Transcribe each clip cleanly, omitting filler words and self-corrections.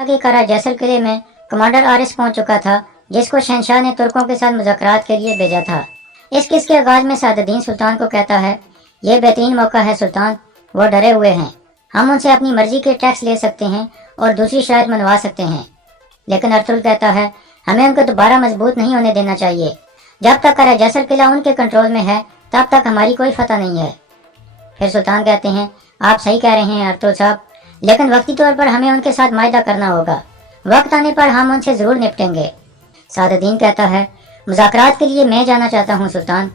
आगे कारा जैसर किले में कमांडर आरिस पहुंच चुका था, जिसको शहनशाह ने तुर्कों के साथ मुज़ाकरात के लिए भेजा था। इस किस के आगाज में सादुद्दीन सुल्तान को कहता है, ये बेहतरीन मौका है सुल्तान, वो डरे हुए हैं, हम उनसे अपनी मर्जी के टैक्स ले सकते हैं और दूसरी शराइत मनवा सकते हैं। लेकिन अर्तुगरुल कहता है, हमें उनको दोबारा मजबूत नहीं होने देना चाहिए। जब तक कारा जैसर किला उनके कंट्रोल में है तब तक हमारी कोई फतह नहीं है। फिर सुल्तान कहते हैं, आप सही कह रहे हैं अर्तुगरुल साहब, लेकिन वक्ती तौर पर हमें उनके साथ मायदा करना होगा, वक्त आने पर हम उनसे जरूर निपटेंगे। सादुद्दीन कहता है, मुज़ाकरात के लिए मैं जाना चाहता हूँ सुल्तान।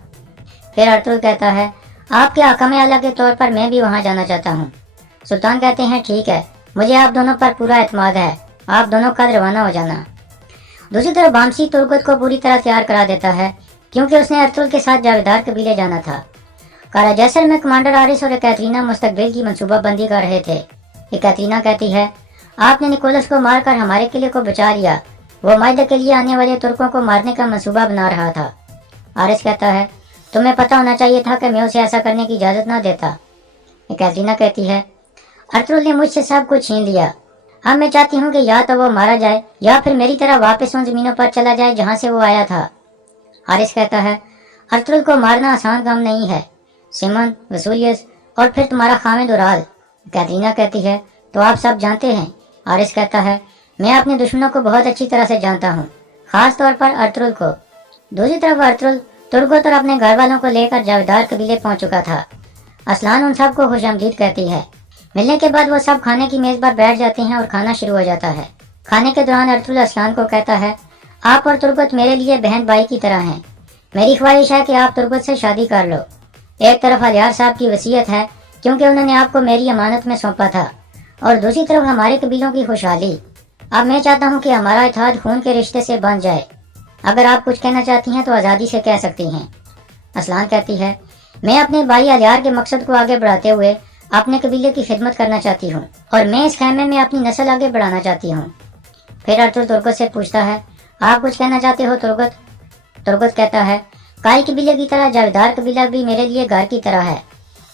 फिर अर्तुगरुल कहता है, आपके हकाम आला के तौर पर मैं भी वहाँ जाना चाहता हूँ। सुल्तान कहते हैं, ठीक है, मुझे आप दोनों पर पूरा एतमाद है, आप दोनों कल रवाना हो जाना। दूसरी तरफ बामसी तुर्गत को पूरी तरह तैयार करा देता है, क्योंकि उसने अर्तुगरुल के साथ जावेदार कबीले जाना था। कारा जैसर में कमांडर आरिस और कैटरीना मुस्तकबिल की मनसूबाबंदी कर रहे थे। कैटरीना कहती है, आपने निकोलस को मारकर हमारे किले को बचा लिया, वो मायदे के लिए आने वाले तुर्कों को मारने का मंसूबा बना रहा था। आरिस कहता है, तुम्हें पता होना चाहिए था कि मैं उसे ऐसा करने की इजाज़त ना देता। कैटरीना कहती है, अर्तुगरुल ने मुझसे सब कुछ छीन लिया, अब मैं चाहती हूँ कि या तो वो मारा जाए या फिर मेरी तरह वापस उन जमीनों पर चला जाए जहाँ से वो आया था। आरिस कहता है, अर्तुगरुल को मारना आसान काम नहीं है, सिमन, वसूलियस और फिर तुम्हारा खामिद उराल। कैटरीना कहती है, तो आप सब जानते हैं। आरिस कहता है, मैं अपने दुश्मनों को बहुत अच्छी तरह से जानता हूँ, खास तौर पर अर्तुगरुल को। दूसरी तरफ अर्तुगरुल तुर्गत और अपने घर वालों को लेकर जावेदार कबीले पहुंच चुका था। असलान उन सब को खुशामदीद कहती है। मिलने के बाद वो सब खाने की मेज पर बैठ जाते हैं और खाना शुरू हो जाता है। खाने के दौरान अर्तुगरुल असलान को कहता है, आप और तुर्गत मेरे लिए बहन भाई की तरह हैं, मेरी ख्वाहिश है कि आप तुर्गत से शादी कर लो। एक तरफ अलियार साहब की वसीयत है, क्योंकि उन्होंने आपको मेरी अमानत में सौंपा था, और दूसरी तरफ हमारे कबीलों की खुशहाली। अब मैं चाहता हूँ कि हमारा इत्तेहाद खून के रिश्ते से बन जाए। अगर आप कुछ कहना चाहती हैं तो आज़ादी से कह सकती हैं। असलान कहती है, मैं अपने भाई अलियार के मकसद को आगे बढ़ाते हुए अपने कबीले की खिदमत करना चाहती हूँ, और मैं इस खैमे में अपनी नस्ल आगे बढ़ाना चाहती हूँ। फिर अर्तुगरुल तुर्गत से पूछता है, आप कुछ कहना चाहते हो तुर्गत? तुर्गत कहता है, काई कबीले की तरह जावेदार कबीला भी मेरे लिए घर की तरह है।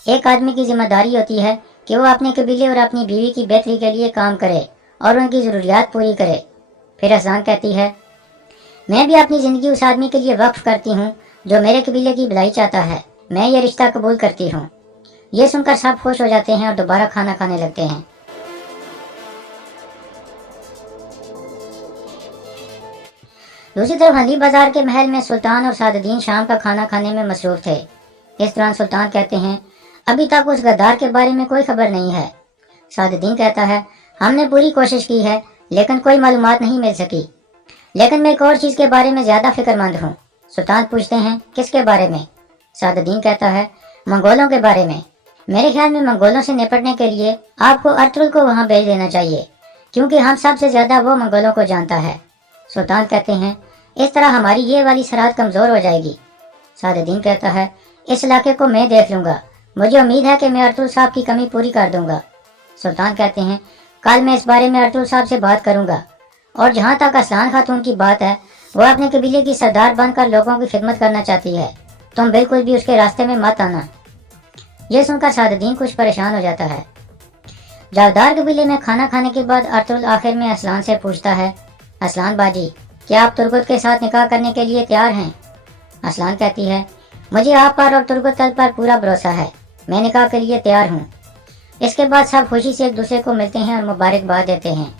एक आदमी की जिम्मेदारी होती है कि वो अपने कबीले और अपनी बीवी की बेहतरी के लिए काम करे और उनकी ज़रूरियात पूरी करे। फिर असलान कहती है, मैं भी अपनी ज़िंदगी उस आदमी के लिए वक्फ करती हूँ जो मेरे कबीले की भलाई चाहता है, मैं ये रिश्ता कबूल करती हूँ। ये सुनकर सब खुश हो जाते हैं और दोबारा खाना खाने लगते हैं। दूसरी तरफ हंदी बाजार के महल में सुल्तान और सादुद्दीन शाम का खाना खाने में मसरूफ थे। इस दौरान सुल्तान कहते हैं, अभी तक उस गद्दार के बारे में कोई खबर नहीं है। सादुद्दीन कहता है, हमने पूरी कोशिश की है लेकिन कोई मालूमात नहीं मिल सकी, लेकिन मैं एक और चीज़ के बारे में ज़्यादा फिक्रमंद हूँ। सुल्तान पूछते हैं, किसके बारे में? सादुद्दीन कहता है, मंगोलों के बारे में। मेरे ख्याल में मंगोलों से निपटने के लिए आपको अर्तुगरुल को वहाँ भेज देना चाहिए, क्योंकि हम सबसे ज़्यादा वो मंगोलों को जानता है। सुल्तान कहते हैं, इस तरह हमारी ये वाली सरहद कमज़ोर हो जाएगी। सादुद्दीन कहता है, इस इलाके को मैं देख लूँगा, मुझे उम्मीद है कि मैं अर्तुगरुल साहब की कमी पूरी कर दूँगा। सुल्तान कहते हैं, कल मैं इस बारे में अर्तुगरुल साहब से बात करूँगा, और जहाँ तक असलान खातून की बात है, वह अपने कबीले की सरदार बनकर लोगों की खिदमत करना चाहती है, तुम बिल्कुल भी उसके रास्ते में मत आना। यह सुनकर सादुद्दीन कुछ परेशान हो जाता है। जावेदार कबीले में खाना खाने के बाद अर्तुगरुल आखिर में असलान से पूछता है, असलान बाजी, क्या आप तुर्गत के साथ निकाह करने के लिए तैयार हैं? असलान कहती है, मुझे आप पर और तुर्गत पर पूरा भरोसा है, मैं निकाह के लिए तैयार हूँ। इसके बाद सब खुशी से एक दूसरे को मिलते हैं और मुबारकबाद देते हैं।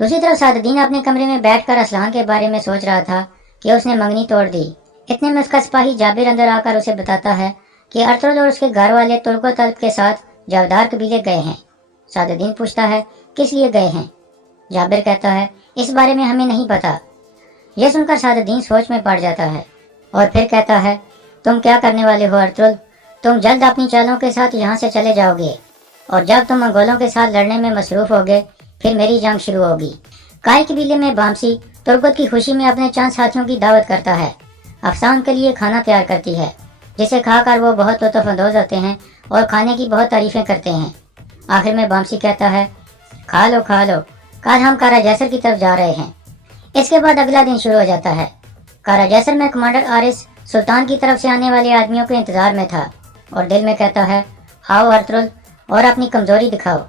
दूसरी तरफ सादुद्दीन अपने कमरे में बैठकर असलान के बारे में सोच रहा था कि उसने मंगनी तोड़ दी। इतने में उसका सिपाही जाबिर अंदर आकर उसे बताता है कि अर्तुगरुल और उसके घर वाले तुर्को-तल्ब के साथ जावेदार कबीले गए हैं। सादुद्दीन पूछता है, किस लिए गए हैं? जाबिर कहता है, इस बारे में हमें नहीं पता। यह सुनकर सादुद्दीन सोच में पड़ जाता है और फिर कहता है, तुम क्या करने वाले हो अर्तुगरुल? तुम जल्द अपनी चालों के साथ यहाँ से चले जाओगे, और जब तुम मंगोलों के साथ लड़ने में मसरूफ होगे फिर मेरी जंग शुरू होगी। काई कबीले में बामसी तुर्गत की खुशी में अपने चंद साथियों की दावत करता है। अफसा उनके लिए खाना तैयार करती है, जिसे खाकर वो बहुत लुत्फ़अंदोज़ होते हैं और खाने की बहुत तारीफ़ें करते हैं। आखिर में बामसी कहता है, खा लो, कल हम कारा जैसर की तरफ जा रहे हैं। इसके बाद अगला दिन शुरू हो जाता है। कारा जैसर में कमांडर आरिस सुल्तान की तरफ से आने वाले आदमियों के इंतजार में था और दिल में कहता है, आओ अर्तुगरुल, और अपनी कमजोरी दिखाओ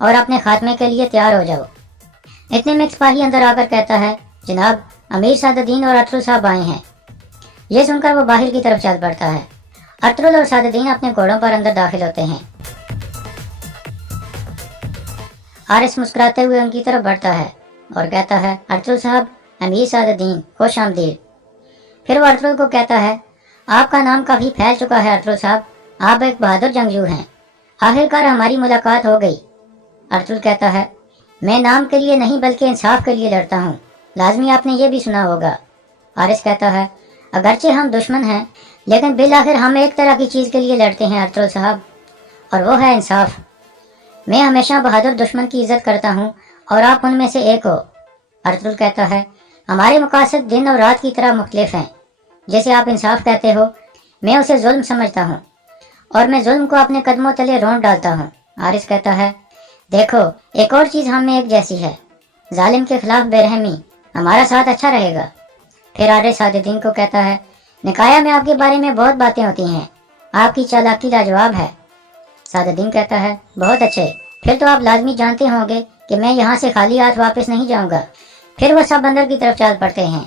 और अपने खात्मे के लिए तैयार हो जाओ। इतने में एक सिपाही अंदर आकर कहता है, जनाब, अमीर सादुद्दीन और अर्तुगरुल साहब आए हैं। ये सुनकर वो बाहर की तरफ चल पड़ता है। अर्तुगरुल और सादुद्दीन अपने घोड़ों पर अंदर दाखिल होते हैं। हारिस मुस्कुराते हुए उनकी तरफ बढ़ता है और कहता है, अर्तुगरुल साहब, अमीर सादुद्दीन, खुश आमदीद। फिर वो अर्तुगरुल को कहता है, आपका नाम काफी फैल चुका है अर्तुगरुल साहब, आप एक बहादुर जंगजू हैं। आखिरकार हमारी मुलाकात हो गई। अर्तुगरुल कहता है, मैं नाम के लिए नहीं बल्कि इंसाफ के लिए लड़ता हूँ, लाजमी आपने ये भी सुना होगा। हारिस कहता है, अगरचे हम दुश्मन हैं लेकिन बिल आखिर हम एक तरह की चीज के लिए लड़ते हैं अर्तुगरुल साहब, और वो है इंसाफ। मैं हमेशा बहादुर दुश्मन की इज्जत करता हूँ और आप उनमें से एक हो। अर्तुगरुल कहता है, हमारे मकासद दिन और रात की तरह मुख्तलिफ हैं। जैसे आप इंसाफ कहते हो, मैं उसे जुल्म समझता हूँ और मैं जुल्म को अपने कदमों तले रौंद डालता हूँ। हारिस कहता है, देखो, एक और चीज हम में एक जैसी है, जालिम के खिलाफ बेरहमी, हमारा साथ अच्छा रहेगा। फिर हारिस सादुद्दीन को कहता है, निकाया में आपके बारे में बहुत बातें होती हैं, आपकी चालाकी लाजवाब है। सादुद्दीन कहता है, बहुत अच्छे, फिर तो आप लाजमी जानते होंगे कि मैं यहाँ से खाली हाथ वापस नहीं जाऊंगा। फिर वो सब अंदर की तरफ चल पड़ते हैं।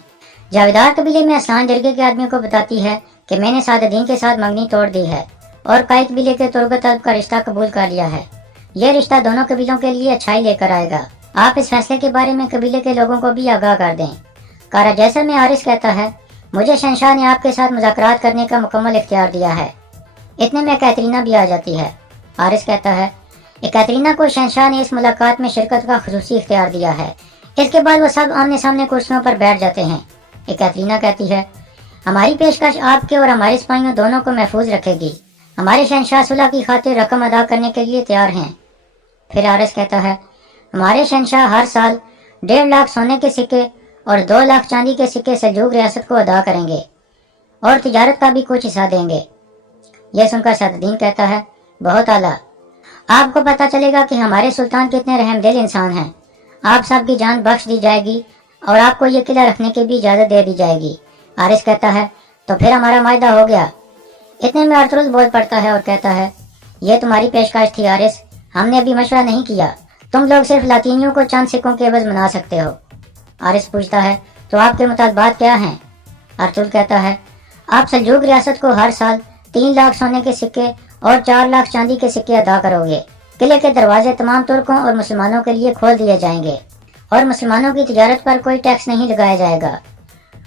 जावेदार कबीले में असान जरगे के आदमियों को बताती है कि मैंने सादुद्दीन के साथ मंगनी तोड़ दी है और काई कबीले के तुर्गत तलब का रिश्ता कबूल कर लिया है। यह रिश्ता दोनों कबीलों के लिए अच्छाई लेकर आएगा। आप इस फैसले के बारे में कबीले के लोगों को भी आगाह कर दें। कारा जैसर में हारिस कहता है, मुझे शहंशाह ने आपके साथ मुज़ाकरात करने का मुकम्मल इख्तियार दिया है। इतने में कैटरीना भी आ जाती है। हारिस कहता है, कैटरीना को शहंशाह ने इस मुलाकात में शिरकत का खुसूसी इख्तियार दिया है। इसके बाद वो सब आमने सामने कुर्सियों पर बैठ जाते हैं। कैटरीना कहती है, हमारी पेशकश आपके और हमारे सिपाहियों दोनों को महफूज रखेगी। हमारे शहंशाह सुलह की खातिर रकम अदा करने के लिए तैयार हैं। फिर हारिस कहता है, हमारे शहंशाह हर साल 1.5 लाख सोने के सिक्के और 2 लाख चांदी के सिक्के सल्जूक रियासत को अदा करेंगे और तिजारत का भी कुछ हिस्सा देंगे। यह सुनकर सादुद्दीन कहता है, बहुत आला, आपको पता चलेगा कि हमारे सुल्तान कितने रहमदिल इंसान हैं। आप सबकी जान बख्श दी जाएगी और आपको ये किला रखने की भी इजाजत दे दी जाएगी। हारिस कहता है, तो फिर हमारा मायदा हो गया। इतने में अर्तुगरुल बोल पड़ता है और कहता है, ये तुम्हारी पेशकश थी हारिस, हमने अभी मशवरा नहीं किया। तुम लोग सिर्फ लातीनियों को चंद सिक्कों के एवज मना सकते हो। हारिस पूछता है, तो आपके मुतालबात क्या हैं? अर्तुगरुल कहता है, आप सल्जूक रियासत को हर साल 3 लाख सोने के सिक्के और 4 लाख चांदी के सिक्के अदा करोगे। किले के दरवाजे तमाम तुर्कों और मुसलमानों के लिए खोल दिए जाएंगे और मुसलमानों की तिजारत पर कोई टैक्स नहीं लगाया जाएगा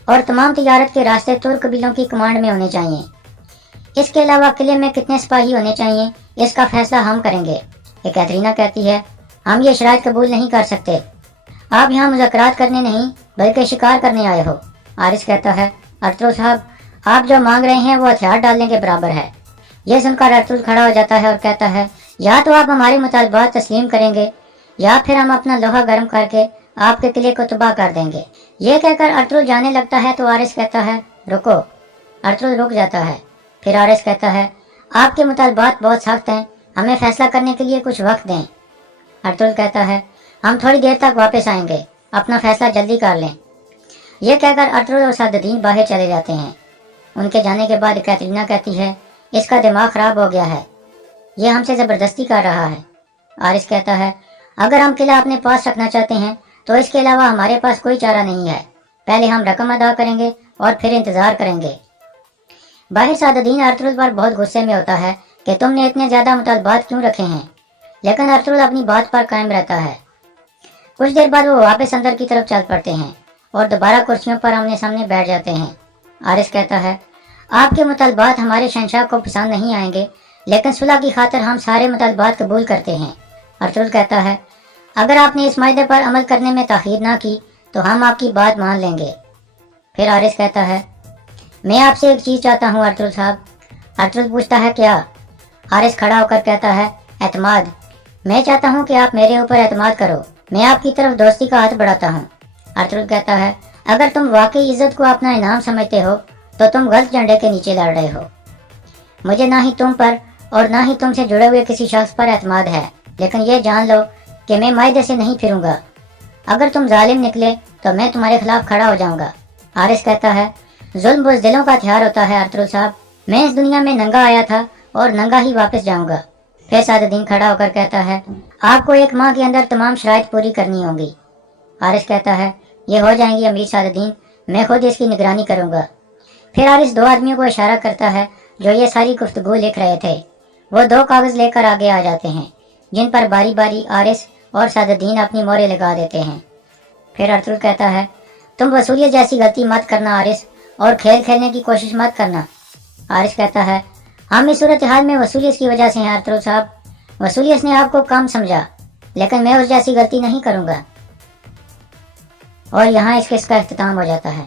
और तमाम तिजारत के रास्ते तुर्क कबीलों की कमांड में होने चाहिए। इसके अलावा किले में कितने सिपाही होने चाहिए, इसका फैसला हम करेंगे। कैटरीना कहती है, हम ये शराइत कबूल नहीं कर सकते। आप यहाँ मुज़ाकरात करने नहीं बल्कि शिकार करने आए हो। हारिस कहता है, अर्तुगरुल साहब, आप जो मांग रहे हैं वो हथियार डालने के बराबर है। यह सुनकर अर्तुगरुल खड़ा हो जाता है और कहता है, या तो आप हमारे मुतालबात तस्लीम करेंगे या फिर हम अपना लोहा गर्म करके आपके किले को तबाह कर देंगे। ये कहकर अर्तुगरुल जाने लगता है तो हारिस कहता है, रुको। अर्तुगरुल रुक जाता है। फिर हारिस कहता है, आपके मुतालबात बहुत सख्त हैं, हमें फैसला करने के लिए कुछ वक्त दें। अर्तुगरुल कहता है, हम थोड़ी देर तक वापस आएंगे, अपना फैसला जल्दी कर लें। यह कहकर अर्तुगरुल और सादुद्दीन बाहर चले जाते हैं। उनके जाने के बाद कैटरीना कहती है, इसका दिमाग खराब हो गया है, यह हमसे ज़बरदस्ती कर रहा है। हारिस कहता है, अगर हम किला अपने पास रखना चाहते हैं तो इसके अलावा हमारे पास कोई चारा नहीं है। पहले हम रकम अदा करेंगे और फिर इंतजार करेंगे। बाहर सादुद्दीन अर्तुगरुल पर बहुत गुस्से में होता है कि तुमने इतने ज़्यादा मुतालबात क्यों रखे हैं, लेकिन अर्तुगरुल अपनी बात पर कायम रहता है। कुछ देर बाद वो वापस अंदर की तरफ चल पड़ते हैं और दोबारा कुर्सियों पर आमने सामने बैठ जाते हैं। हारिस कहता है, आपके मुतालबात हमारे शहंशाह को पसंद नहीं आएंगे, लेकिन सुलह की खातिर हम सारे मुतालबात कबूल करते हैं। अर्तुगरुल कहता है, अगर आपने इस मायदे पर अमल करने में ताखीर ना की तो हम आपकी बात मान लेंगे। फिर हारिस कहता है, मैं आपसे एक चीज़ चाहता हूँ अर्तुगरुल साहब। अर्तुगरुल पूछता है, क्या? हारिस खड़ा होकर कहता है, एतमाद। मैं चाहता हूँ कि आप मेरे ऊपर एतमाद करो, मैं आपकी तरफ दोस्ती का हाथ बढ़ाता हूँ। अर्तुगरुल कहता है, अगर तुम वाकई इज्जत को अपना इनाम समझते हो तो तुम गलत झंडे के नीचे लड़ रहे हो। मुझे ना ही तुम पर और ना ही तुमसे जुड़े हुए किसी शख्स पर एतमाद है, लेकिन ये जान लो कि मैं मायदे से नहीं फिरूंगा। अगर तुम जालिम निकले तो मैं तुम्हारे खिलाफ खड़ा हो जाऊंगा। हारिस कहता है, जुल्म बुज़दिलों का हथियार होता है अरतुल साहब। मैं इस दुनिया में नंगा आया था और नंगा ही वापस जाऊंगा। फिर सादुद्दीन खड़ा होकर कहता है, आपको 1 माह के अंदर तमाम शराइत पूरी करनी होंगी। आरिस कहता है, ये हो जाएंगी अमीर सादुद्दीन, मैं खुद इसकी निगरानी करूंगा। फिर आरिस 2 आदमियों को इशारा करता है जो ये सारी गुफ्तगू लिख रहे थे। वो 2 कागज लेकर आगे आ जाते हैं जिन पर बारी बारी आरिस और सादुद्दीन अपनी मोहरें लगा देते हैं। फिर अरतुल कहता है, तुम वसूलियत जैसी गलती मत करना आरिस, और खेल खेलने की कोशिश मत करना। आरिस कहता है, हम इस सूरत हाल में वसूलियत की वजह से हैं अरतुल साहब। वसूलियत ने आपको कम समझा, लेकिन मैं उस जैसी गलती नहीं करूंगा। और यहाँ इस किस्से का इख्तिताम हो जाता है।